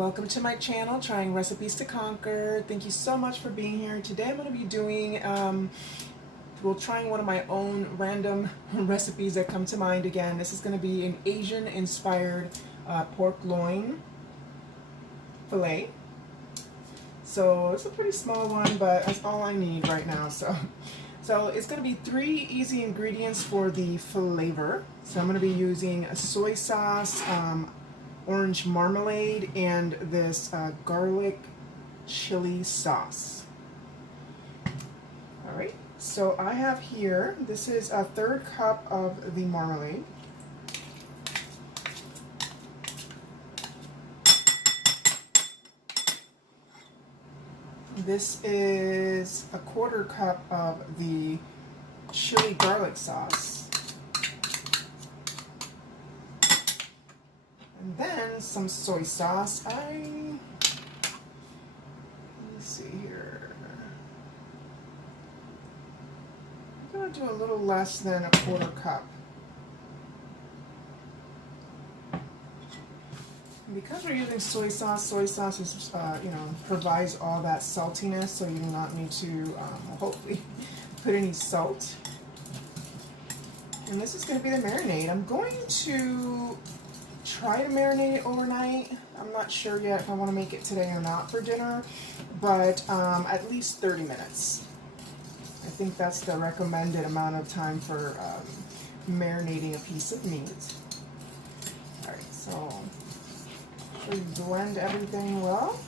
Welcome to my channel, Trying Recipes to Conquer. Thank you so much for being here. Today I'm going to be doing, trying one of my own random recipes that come to mind again. This is going to be an Asian inspired pork loin fillet. So it's a pretty small one, but that's all I need right now. So it's going to be 3 easy ingredients for the flavor. So I'm going to be using a soy sauce, orange marmalade, and this garlic chili sauce. All right, so I have here, this is a 1/3 cup of the marmalade. This is a 1/4 cup of the chili garlic sauce. And then some soy sauce. Let me see here. I'm going to do a little less than a 1/4 cup. And because we're using soy sauce is, provides all that saltiness, so you do not need to hopefully put any salt. And this is going to be the marinade. I'm going to try to marinate it overnight. I'm not sure yet if I want to make it today or not for dinner, but at least 30 minutes. I think that's the recommended amount of time for marinating a piece of meat. All right, so blend everything well,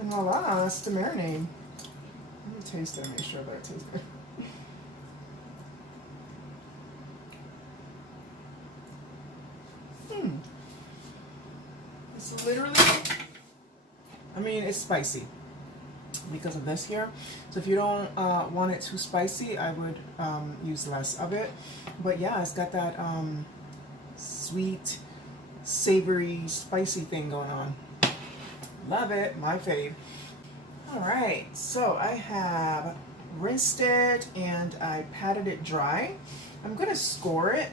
and voila, that's the marinade. Let me taste it and make sure that it tastes good. It's literally, it's spicy because of this here. So if you don't want it too spicy, I would use less of it. But yeah, it's got that sweet, savory, spicy thing going on. Love it, my fave. All right, so I have rinsed it and I patted it dry. I'm gonna score it.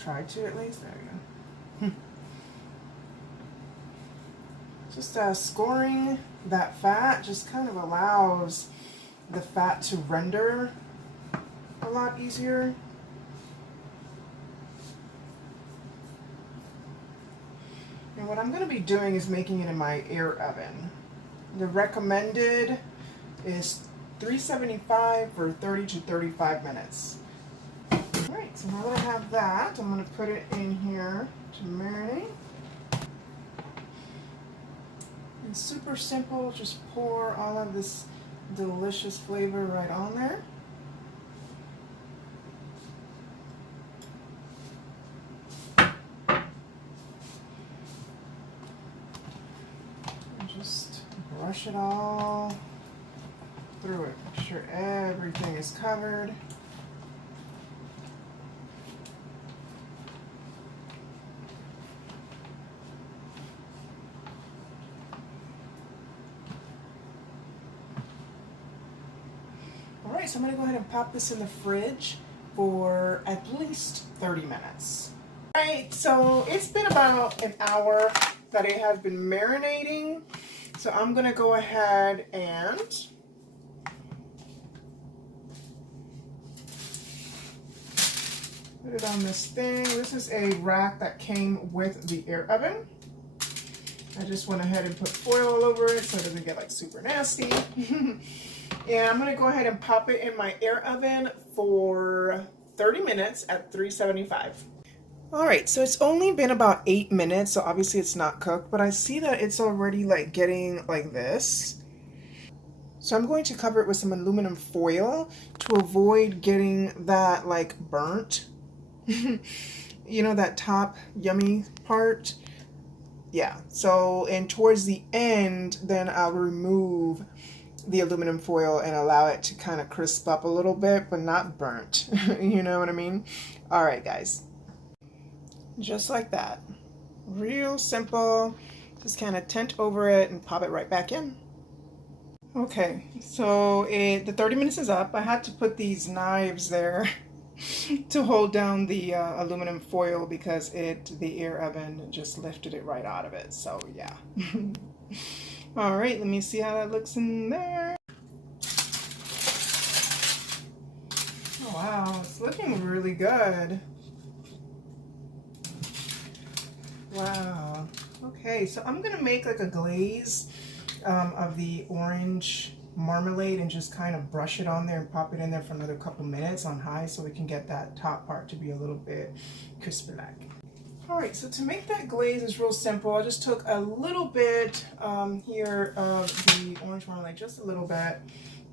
Try to at least. There we go. Just scoring that fat just kind of allows the fat to render a lot easier. And what I'm going to be doing is making it in my air oven. The recommended is 375 for 30 to 35 minutes. Alright, so now that I have that, I'm going to put it in here to marinate. And super simple, just pour all of this delicious flavor right on there. And just brush it all through it. Make sure everything is covered. Alright, so I'm going to go ahead and pop this in the fridge for at least 30 minutes. Alright, so it's been about an hour that it has been marinating. So I'm going to go ahead and put it on this thing. This is a rack that came with the air oven. I just went ahead and put foil all over it so it doesn't get like super nasty. And I'm going to go ahead and pop it in my air oven for 30 minutes at 375. Alright, so it's only been about 8 minutes, so obviously it's not cooked, but I see that it's already like getting like this. So I'm going to cover it with some aluminum foil to avoid getting that like burnt. You know, that top yummy part? Yeah, so and towards the end, then I'll remove the aluminum foil and allow it to kind of crisp up a little bit, but not burnt. You know what I mean? All right, guys. Just like that. Real simple. Just kind of tent over it and pop it right back in. Okay, so the 30 minutes is up. I had to put these knives there to hold down the aluminum foil because the air oven just lifted it right out of it. So yeah. All right, let me see how that looks in there. Oh, wow, it's looking really good. Wow. Okay, so I'm gonna make like a glaze of the orange marmalade and just kind of brush it on there and pop it in there for another couple minutes on high so we can get that top part to be a little bit crispy like. Alright, so to make that glaze is real simple. I just took a little bit here of the orange marmalade, just a little bit,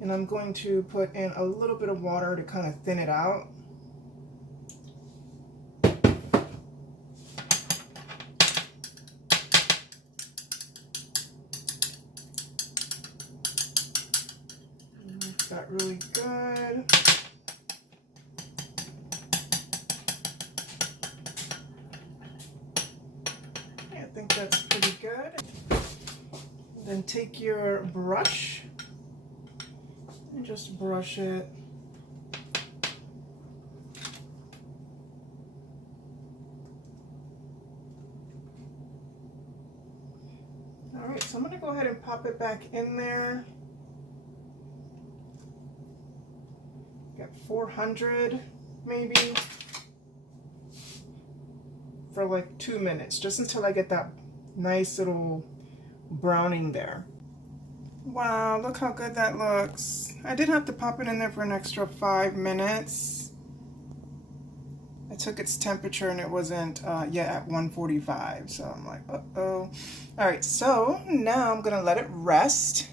and I'm going to put in a little bit of water to kind of thin it out. That really good. I think that's pretty good. Then take your brush and just brush it. All right, so I'm gonna go ahead and pop it back in there. Got 400 maybe for like 2 minutes, just until I get that nice little browning there. Wow, look how good that looks. I did have to pop it in there for an extra 5 minutes. I took its temperature and it wasn't yet at 145, so I'm like, uh-oh. All right, so now I'm gonna let it rest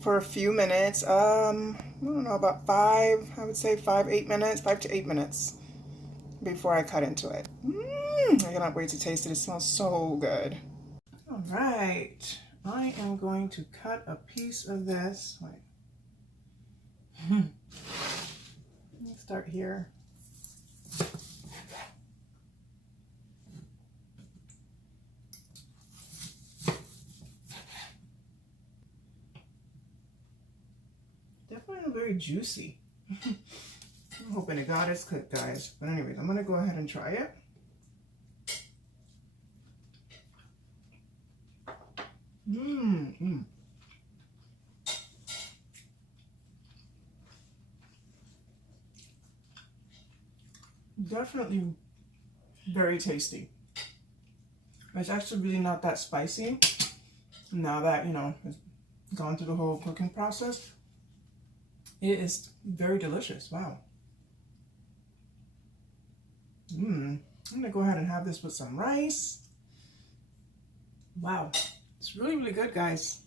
for a few minutes. I don't know, about 5, I would say 5 to 8 minutes before I cut into it. I cannot wait to taste it. It smells so good. All right, I am going to cut a piece of this. Wait. Let's start here. Definitely very juicy. I'm hoping to God it's cooked, guys. But anyways, I'm gonna go ahead and try it. Definitely very tasty. It's actually really not that spicy. Now that, you know, it's gone through the whole cooking process. It is very delicious. Wow. I'm gonna go ahead and have this with some rice. Wow, it's really, really good, guys.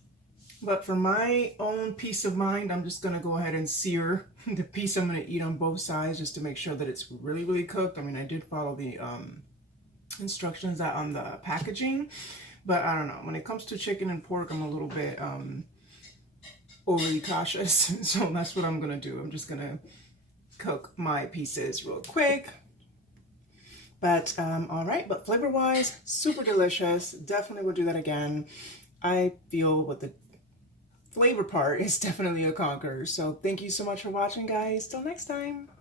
But for my own peace of mind, I'm just gonna go ahead and sear the piece I'm gonna eat on both sides just to make sure that it's really, really cooked. I mean, I did follow the instructions that on the packaging, but I don't know. When it comes to chicken and pork, I'm a little bit overly cautious. So that's what I'm gonna do. I'm just gonna cook my pieces real quick. But all right, but flavor wise, super delicious. Definitely would do that again. I feel what the flavor part is definitely a conqueror. So thank you so much for watching, guys. Till next time.